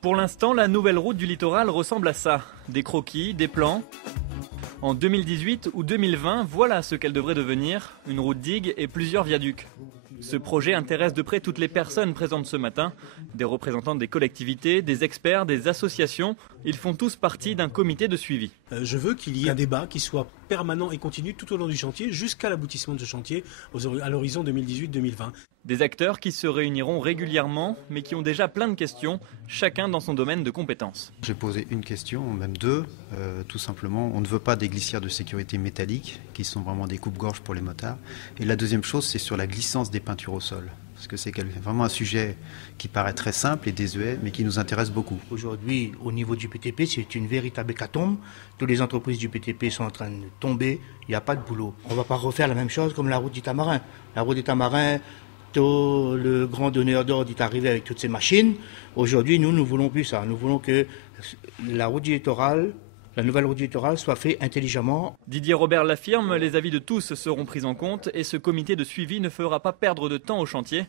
Pour l'instant, la nouvelle route du littoral ressemble à ça. Des croquis, des plans. En 2018 ou 2020, voilà ce qu'elle devrait devenir, une route digue et plusieurs viaducs. Ce projet intéresse de près toutes les personnes présentes ce matin, des représentants des collectivités, des experts, des associations. Ils font tous partie d'un comité de suivi. Je veux qu'il y ait un débat qui soit permanent et continu tout au long du chantier, jusqu'à l'aboutissement de ce chantier à l'horizon 2018-2020. Des acteurs qui se réuniront régulièrement, mais qui ont déjà plein de questions, chacun dans son domaine de compétences. J'ai posé une question, même deux, tout simplement. On ne veut pas des glissières de sécurité métalliques, qui sont vraiment des coupes-gorges pour les motards. Et la deuxième chose, c'est sur la glissance des peintures au sol. Parce que c'est vraiment un sujet qui paraît très simple et désuet, mais qui nous intéresse beaucoup. Aujourd'hui, au niveau du BTP, c'est une véritable hécatombe. Toutes les entreprises du BTP sont en train de tomber. Il n'y a pas de boulot. On ne va pas refaire la même chose comme la route d'Itamarin. La route d'Itamarin, le grand donneur d'ordre est arrivé avec toutes ses machines. Aujourd'hui, nous ne voulons plus ça. Nous voulons que la route du littoral, la nouvelle route du littoral, soit faite intelligemment. Didier Robert l'affirme, les avis de tous seront pris en compte et ce comité de suivi ne fera pas perdre de temps au chantier.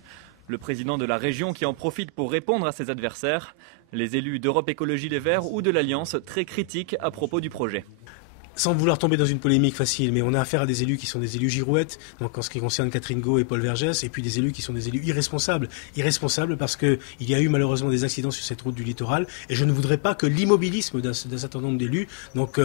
Le président de la région qui en profite pour répondre à ses adversaires, les élus d'Europe Écologie Les Verts ou de l'Alliance très critiques à propos du projet. Sans vouloir tomber dans une polémique facile, mais on a affaire à des élus qui sont des élus girouettes, donc en ce qui concerne Catherine Gau et Paul Vergès, et puis des élus qui sont des élus irresponsables. Irresponsables parce qu'il y a eu malheureusement des accidents sur cette route du littoral, et je ne voudrais pas que l'immobilisme d'un certain nombre d'élus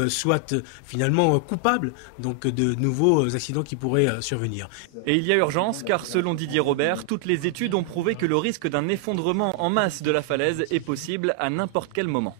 soit finalement coupable de nouveaux accidents qui pourraient survenir. Et il y a urgence car selon Didier Robert, toutes les études ont prouvé que le risque d'un effondrement en masse de la falaise est possible à n'importe quel moment.